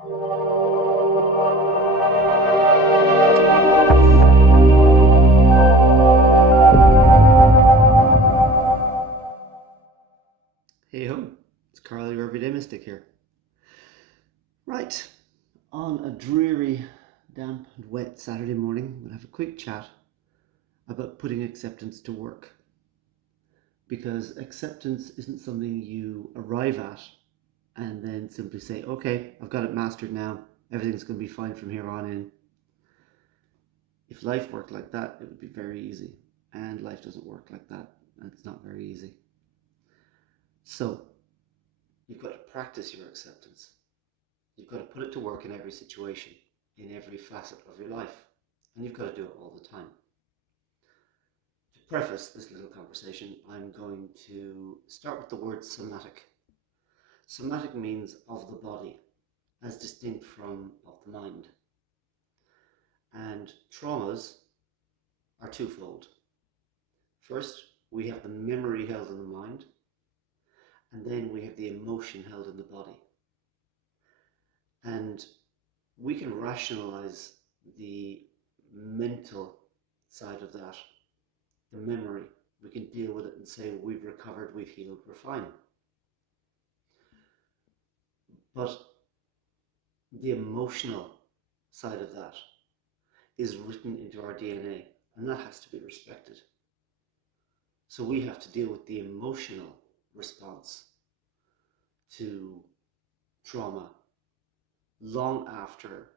Hey ho, it's Carl, your everyday mystic here. Right, on a dreary, damp, and wet Saturday morning, we'll have a quick chat about putting acceptance to work. Because acceptance isn't something you arrive at and then simply say, okay, I've got it mastered now, everything's going to be fine from here on in. If life worked like that, it would be very easy. And life doesn't work like that, and it's not very easy. So, you've got to practice your acceptance. You've got to put it to work in every situation, in every facet of your life, and you've got to do it all the time. To preface this little conversation, I'm going to start with the word somatic. Somatic means of the body, as distinct from of the mind. And traumas are twofold. First, we have the memory held in the mind, and then we have the emotion held in the body. And we can rationalize the mental side of that, the memory. We can deal with it and say, we've recovered, we've healed, we're fine. But the emotional side of that is written into our DNA, and that has to be respected. So we have to deal with the emotional response to trauma long after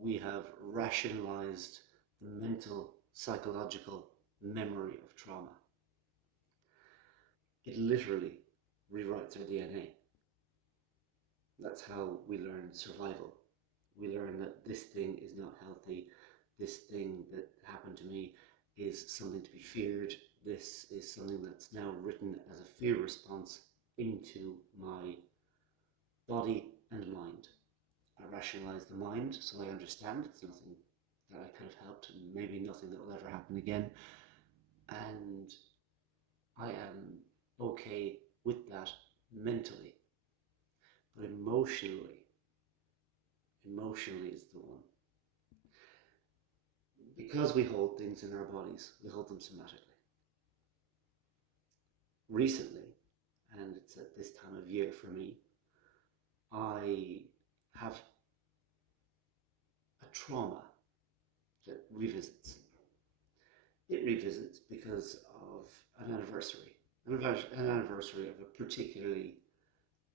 we have rationalized the mental, psychological memory of trauma. It literally rewrites our DNA. That's how we learn survival. We learn that this thing is not healthy. This thing that happened to me is something to be feared. This is something that's now written as a fear response into my body and mind. I rationalize the mind, so I understand it's nothing that I could have helped, and maybe nothing that will ever happen again. And I am okay with that mentally. But emotionally is the one. Because we hold things in our bodies, we hold them somatically. Recently, and it's at this time of year for me, I have a trauma that revisits. It revisits because of an anniversary of a particularly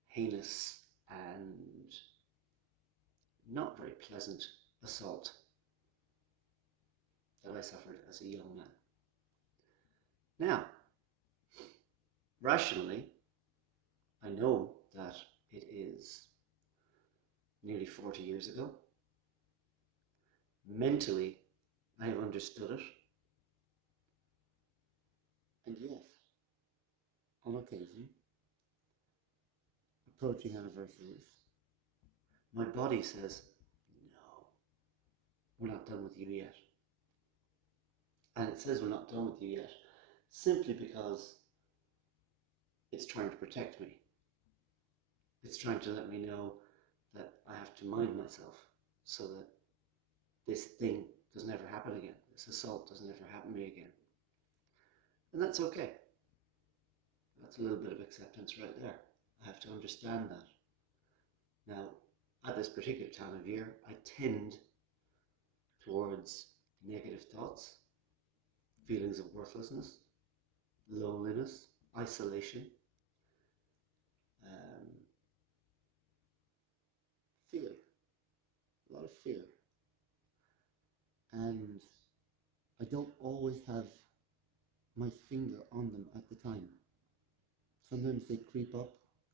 heinous and not very pleasant assault that I suffered as a young man. Now, rationally, I know that it is nearly 40 years ago. Mentally, I have understood it. And yet, on occasion, approaching anniversaries, my body says, no, we're not done with you yet. And it says we're not done with you yet simply because it's trying to protect me. It's trying to let me know that I have to mind myself so that this thing doesn't ever happen again. This assault doesn't ever happen to me again. And that's okay. That's a little bit of acceptance right there. I have to understand that. Now, at this particular time of year, I tend towards negative thoughts, feelings of worthlessness, loneliness, isolation, fear, a lot of fear. And I don't always have my finger on them at the time. Sometimes they creep up,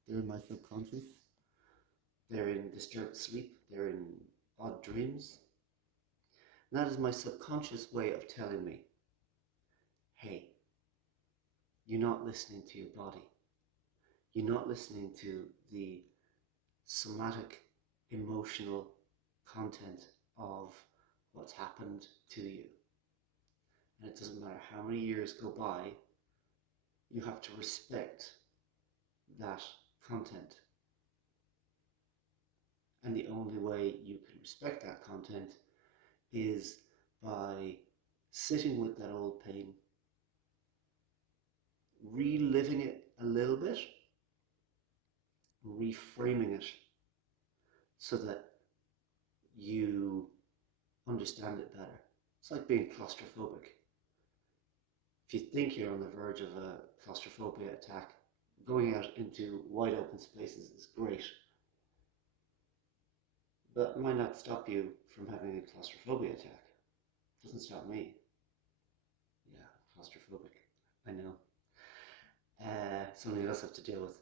they're in my subconscious, they're in disturbed sleep, they're in odd dreams. And that is my subconscious way of telling me, hey, you're not listening to your body. You're not listening to the somatic, emotional content of what's happened to you. And it doesn't matter how many years go by, you have to respect that content. And the only way you can respect that content is by sitting with that old pain, reliving it a little bit, reframing it so that you understand it better. It's like being claustrophobic. If you think you're on the verge of a claustrophobia attack, going out into wide open spaces is great. But it might not stop you from having a claustrophobia attack. It doesn't stop me. Yeah, claustrophobic. I know. Something else I have to deal with.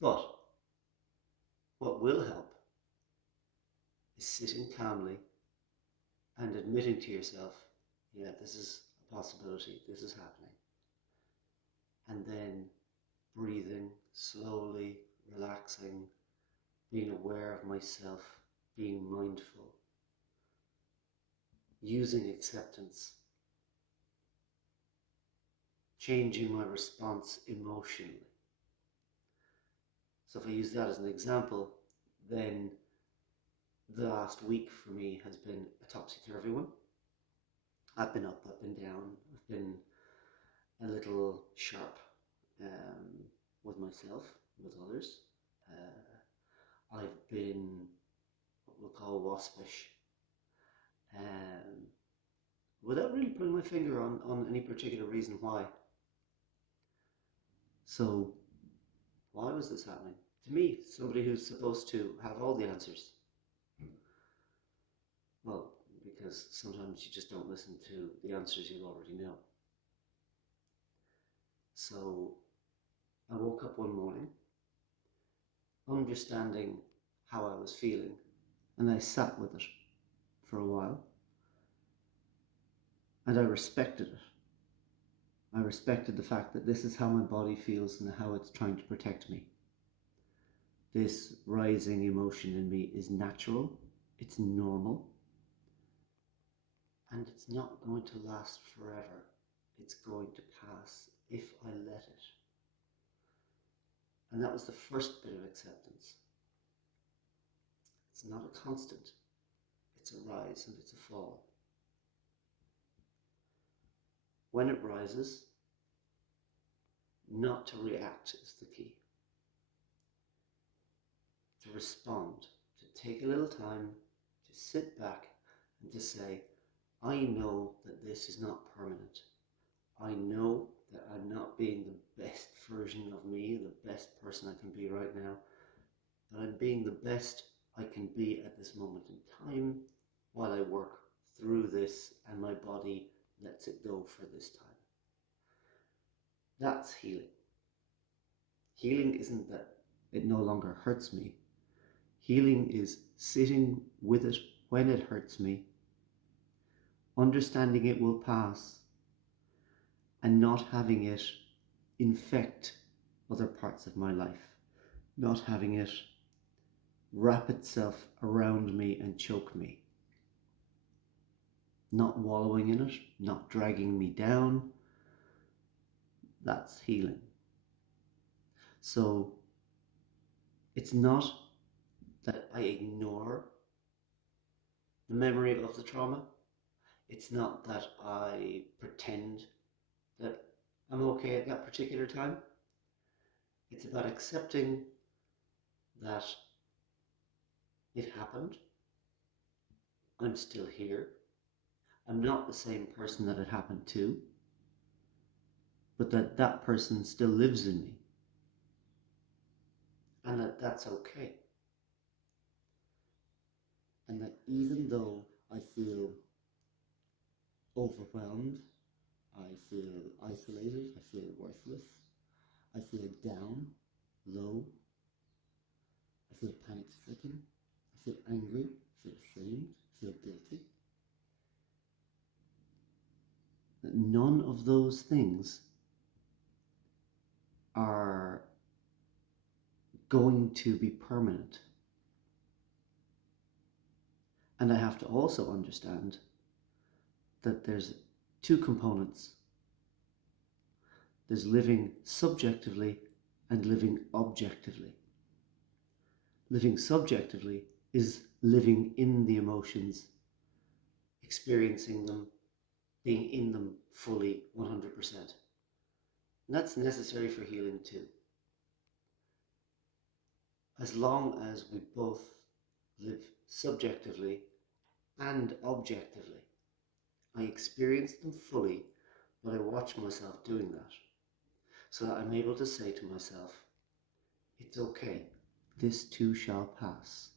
But what will help is sitting calmly and admitting to yourself, yeah, this is a possibility, this is happening. And then breathing slowly, relaxing, being aware of myself, being mindful, using acceptance, changing my response emotionally. So if I use that as an example, then the last week for me has been a topsy-turvy one. I've been up, I've been down, I've been a little sharp with myself, with others. I've been what we'll call waspish, without really putting my finger on any particular reason why. So why was this happening? To me, somebody who's supposed to have all the answers. Well, because sometimes you just don't listen to the answers you already know. So I woke up one morning understanding how I was feeling, and I sat with it for a while, and I respected it. I respected the fact that this is how my body feels and how it's trying to protect me. This rising emotion in me is natural, it's normal, and it's not going to last forever. It's going to pass if I let it. And that was the first bit of acceptance. It's not a constant. It's a rise and it's a fall. When it rises, not to react is the key. To respond, to take a little time, to sit back and to say, I know that this is not permanent. I know that I'm not being the best version of me, the best person I can be right now, but I'm being the best I can be at this moment in time while I work through this and my body lets it go for this time. That's healing. Healing isn't that it no longer hurts me. Healing is sitting with it when it hurts me, understanding it will pass, and not having it infect other parts of my life, not having it wrap itself around me and choke me, not wallowing in it, not dragging me down. That's healing. So it's not that I ignore the memory of the trauma. It's not that I pretend that I'm okay at that particular time. It's about accepting that it happened. I'm still here. I'm not the same person that it happened to, but that person still lives in me. And that's okay. And that even though I feel overwhelmed, I feel isolated, I feel worthless, I feel down, low, I feel panic-stricken, I feel angry, I feel ashamed, I feel guilty. None of those things are going to be permanent. And I have to also understand that there's two components. There's living subjectively and living objectively. Living subjectively is living in the emotions, experiencing them, being in them fully 100%. And that's necessary for healing too. As long as we both live subjectively and objectively, I experience them fully, but I watch myself doing that, so that I'm able to say to myself, it's okay, this too shall pass.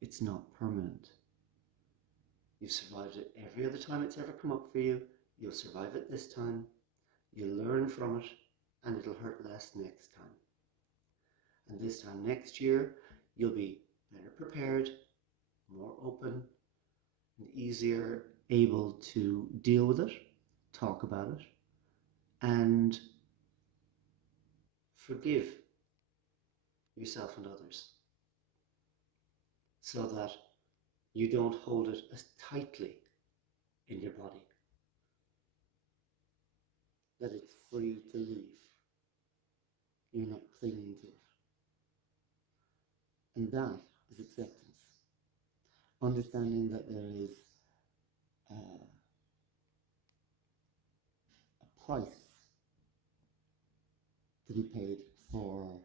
It's not permanent. You've survived it every other time it's ever come up for you. You'll survive it this time. You'll learn from it, and it'll hurt less next time. And this time next year, you'll be better prepared, more open, and easier able to deal with it, talk about it, and forgive yourself and others, so that you don't hold it as tightly in your body, that it's free to leave. You're not clinging to it. And that is acceptance. Understanding that there is a price to be paid for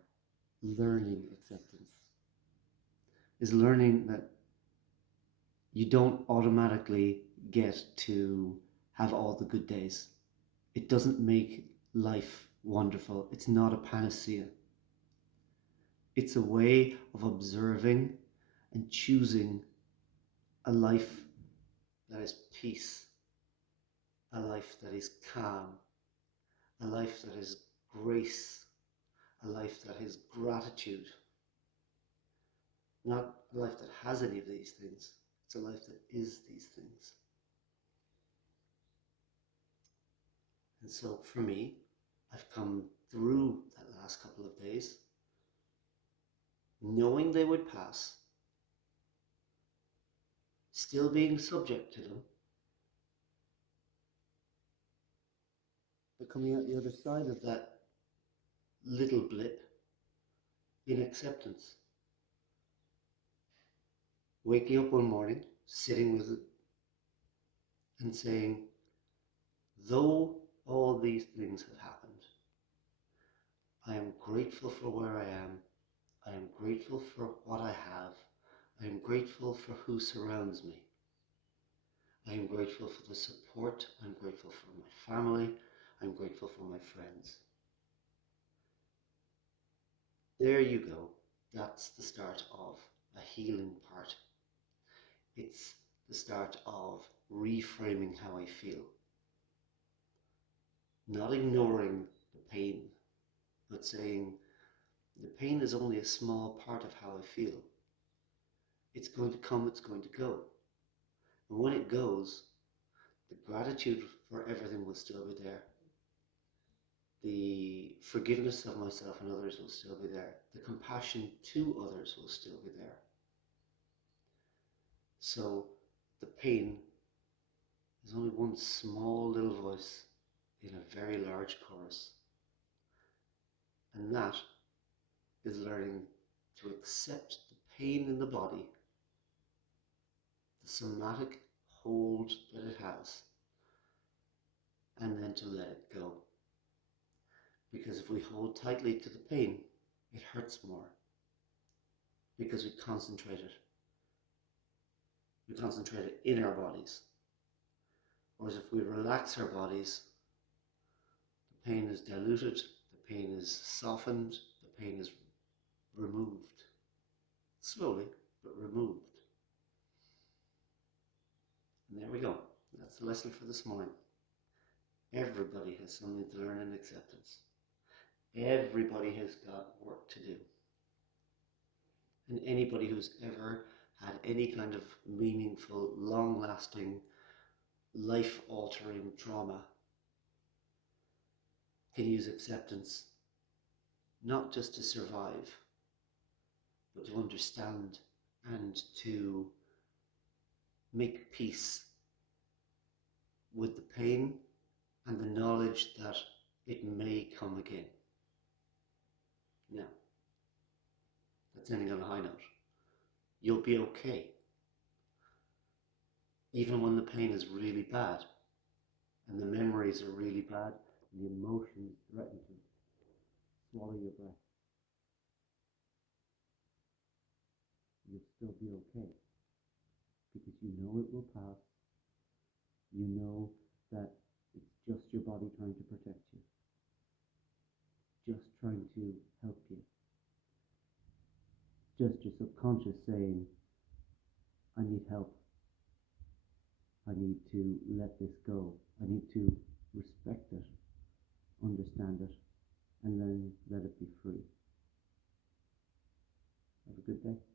learning acceptance, is learning that you don't automatically get to have all the good days. It doesn't make life wonderful. It's not a panacea. It's a way of observing and choosing a life that is peace, a life that is calm, a life that is grace, a life that is gratitude. Not a life that has any of these things, it's a life that is these things. And so for me, I've come through that last couple of days knowing they would pass, still being subject to them, but coming out the other side of that little blip in acceptance. Waking up one morning, sitting with it, and saying, though all these things have happened, I am grateful for where I am. I am grateful for what I have. I am grateful for who surrounds me. I am grateful for the support. I'm grateful for my family. I'm grateful for my friends. There you go. That's the start of a healing part. It's the start of reframing how I feel. Not ignoring the pain, but saying the pain is only a small part of how I feel. It's going to come, it's going to go. And when it goes, the gratitude for everything will still be there. The forgiveness of myself and others will still be there. The compassion to others will still be there. So the pain is only one small little voice in a very large chorus. And that is learning to accept the pain in the body, the somatic hold that it has, and then to let it go. Because if we hold tightly to the pain, it hurts more, because we concentrate it. We concentrate it in our bodies. Whereas if we relax our bodies, the pain is diluted, the pain is softened, the pain is removed. Slowly, but removed. And there we go. That's the lesson for this morning. Everybody has something to learn in acceptance. Everybody has got work to do. And anybody who's ever had any kind of meaningful, long-lasting, life-altering trauma can use acceptance, not just to survive, but to understand and to make peace with the pain and the knowledge that it may come again. Now, that's ending on a high note. You'll be okay. Even when the pain is really bad and the memories are really bad and the emotions threaten to swallow your breath, you'll still be okay because you know it will pass. You know that it's just your body trying to protect you, just trying to help you. Just your subconscious saying, I need help. I need to let this go. I need to respect it, understand it, and then let it be free. Have a good day.